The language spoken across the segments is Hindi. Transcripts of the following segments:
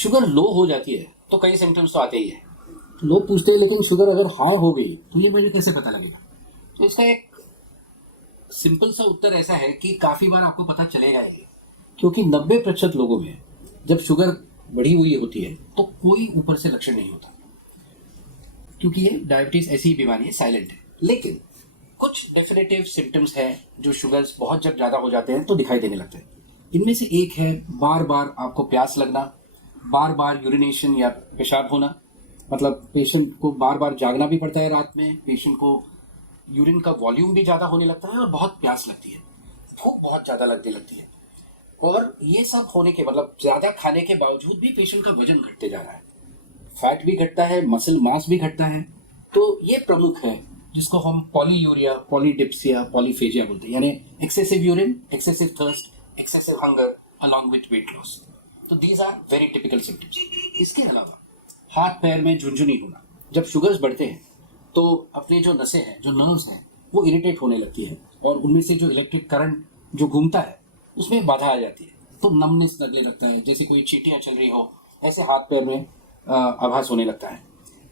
शुगर लो हो जाती है तो कई सिम्टम्स तो आते ही है। लोग पूछते हैं लेकिन शुगर अगर हाई हो गई तो ये मुझे कैसे पता लगेगा? तो इसका एक सिंपल सा उत्तर ऐसा है कि काफी बार आपको पता चलेगा ये, क्योंकि 90% लोगों में जब शुगर बढ़ी हुई होती है तो कोई ऊपर से लक्षण नहीं होता, क्योंकि ये डायबिटीज ऐसी बीमारी है, साइलेंट है। लेकिन कुछ डेफिनेटिव सिम्टम्स हैं जो शुगर्स बहुत जब ज्यादा हो जाते हैं तो दिखाई देने लगते हैं। इनमें से एक है बार बार आपको प्यास लगना, बार बार यूरिनेशन या पेशाब होना, मतलब पेशेंट को बार बार जागना भी पड़ता है रात में, पेशेंट को यूरिन का वॉल्यूम भी ज्यादा होने लगता है और बहुत प्यास लगती है, भूख बहुत ज्यादा लगने लगती है। और ये सब होने के मतलब ज्यादा खाने के बावजूद भी पेशेंट का वजन घटते जा रहा है, फैट भी घटता है, मसल मास भी घटता है। तो ये प्रमुख है जिसको हम पॉलीयूरिया, पॉलीडिप्सिया, पॉलीफेजिया बोलते हैं, यानी excessive urine, excessive thirst, excessive hunger along with weight loss. तो these are very typical symptoms. इसके अलावा हाथ पैर में झुनझुनी होना, जब शुगर्स बढ़ते हैं तो अपने जो नसें हैं, जो नर्व्स हैं, वो इरिटेट होने लगती है और उनमें से जो इलेक्ट्रिक करंट जो घूमता है उसमें बाधा आ जाती है, तो नमनेस लगने लगता है, जैसे कोई चींटियां चल रही हो ऐसे हाथ पैर में आभास होने लगता है।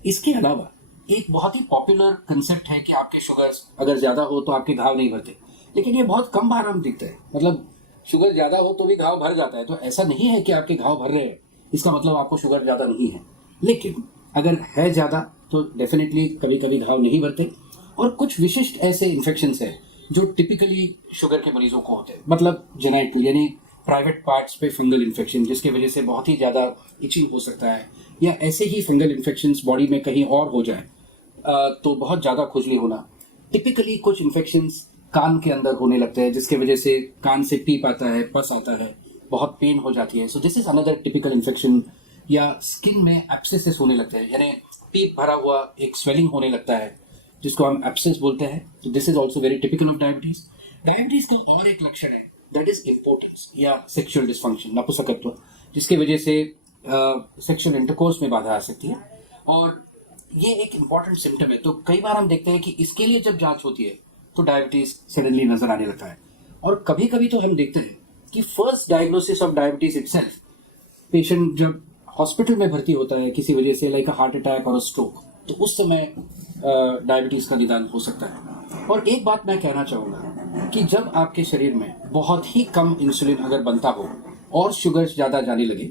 इसके अलावा एक बहुत ही पॉपुलर कंसेप्ट है कि आपके शुगर्स अगर ज्यादा हो तो आपके घाव नहीं भरते, लेकिन ये बहुत कम बार हम दिखते हैं। मतलब शुगर ज्यादा हो तो भी घाव भर जाता है, तो ऐसा नहीं है कि आपके घाव भर रहे हैं इसका मतलब आपको शुगर ज्यादा नहीं है। लेकिन अगर है ज्यादा तो डेफिनेटली कभी कभी घाव नहीं भरते। और कुछ विशिष्ट ऐसे इन्फेक्शंस हैं जो टिपिकली शुगर के मरीजों को होते हैं, मतलब जेनेटिकल यानी प्राइवेट पार्ट्स पे फंगल इन्फेक्शन जिसकी वजह से बहुत ही ज्यादा इचिंग हो सकता है, या ऐसे ही फंगल इन्फेक्शंस बॉडी में कहीं और हो जाए तो बहुत ज्यादा खुजली होना। टिपिकली कुछ इन्फेक्शंस कान के अंदर होने लगते हैं जिसकी वजह से कान से पीप आता है, पस आता है, बहुत पेन हो जाती है। So this is another typical infection. या स्किन में एब्सेसेस होने लगते हैं, यानी पीप भरा हुआ एक स्वेलिंग होने लगता है जिसको हम एब्सेस बोलते हैं। तो this is also very typical of diabetes. Diabetes का और एक लक्षण है दैट इज इम्पोर्टेंस या सेक्सुअल डिस्फंक्शन, नपुंसकत्व, जिसकी वजह से सेक्सुअल इंटरकोर्स में बाधा आ सकती है। और ये एक इम्पॉर्टेंट सिम्टम है, तो कई बार हम देखते हैं कि इसके लिए जब जांच होती है तो डायबिटीज सडनली नजर आने लगता है। और कभी कभी तो हम देखते हैं कि first diagnosis of diabetes itself, patient जब हॉस्पिटल में भर्ती होता है किसी वजह से लाइक अ हार्ट अटैक और स्ट्रोक, तो उस समय डायबिटीज का निदान हो सकता है। और एक बात मैं कहना चाहूँगा कि जब आपके शरीर में बहुत ही कम इंसुलिन अगर बनता हो और शुगर ज़्यादा जाने लगे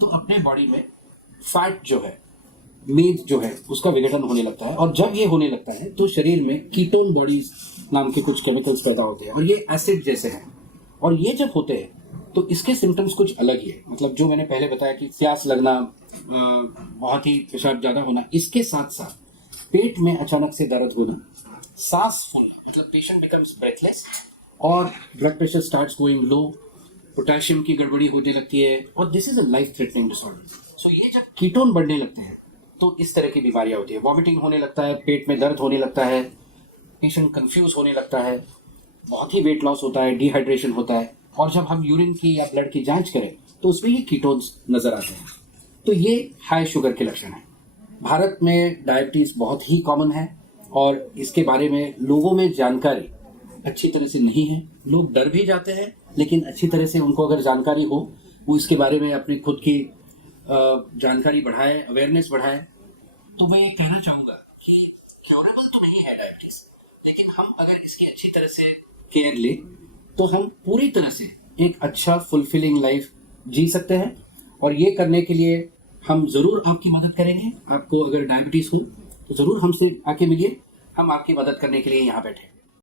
तो अपने बॉडी में फैट जो है, मेद जो है, उसका विघटन होने लगता है। और जब ये होने लगता है तो शरीर में कीटोन बॉडीज नाम के कुछ केमिकल्स पैदा होते हैं और ये एसिड जैसे हैं। और ये जब होते हैं तो इसके सिम्टम्स कुछ अलग ही है। मतलब जो मैंने पहले बताया कि प्यास लगना, बहुत ही पेशाब ज़्यादा होना, इसके साथ साथ पेट में अचानक से दर्द होना, सांस फूलना, मतलब पेशेंट बिकम्स ब्रेथलेस, और blood pressure starts going low, potassium की गड़बड़ी होने लगती है, और this is a life threatening disorder. So ये जब कीटोन बढ़ने लगते हैं तो इस तरह की बीमारियां होती है। वॉमिटिंग होने लगता है, पेट में दर्द होने लगता है, पेशेंट कंफ्यूज होने लगता है, बहुत ही वेट लॉस होता है, डिहाइड्रेशन होता है। और जब हम यूरिन की या ब्लड की जांच करें तो उसमें ये कीटोन्स नजर आते हैं। तो ये हाई शुगर के लक्षण हैं। भारत में डायबिटीज बहुत ही कॉमन है और इसके बारे में लोगों में जानकारी अच्छी तरह से नहीं है। लोग डर भी जाते हैं, लेकिन अच्छी तरह से उनको अगर जानकारी हो, वो इसके बारे में अपनी खुद की जानकारी बढ़ाए, अवेयरनेस बढ़ाए। तो मैं ये कहना चाहूँगा कि क्योरेबल तो नहीं है डायबिटीज, लेकिन हम अगर इसकी अच्छी तरह से केयर ले तो हम पूरी तरह से एक अच्छा फुलफिलिंग लाइफ जी सकते हैं। और ये करने के लिए हम ज़रूर आपकी मदद करेंगे। आपको अगर डायबिटीज़ हो तो ज़रूर हमसे आके मिलिए, हम आपकी मदद करने के लिए यहाँ बैठे हैं।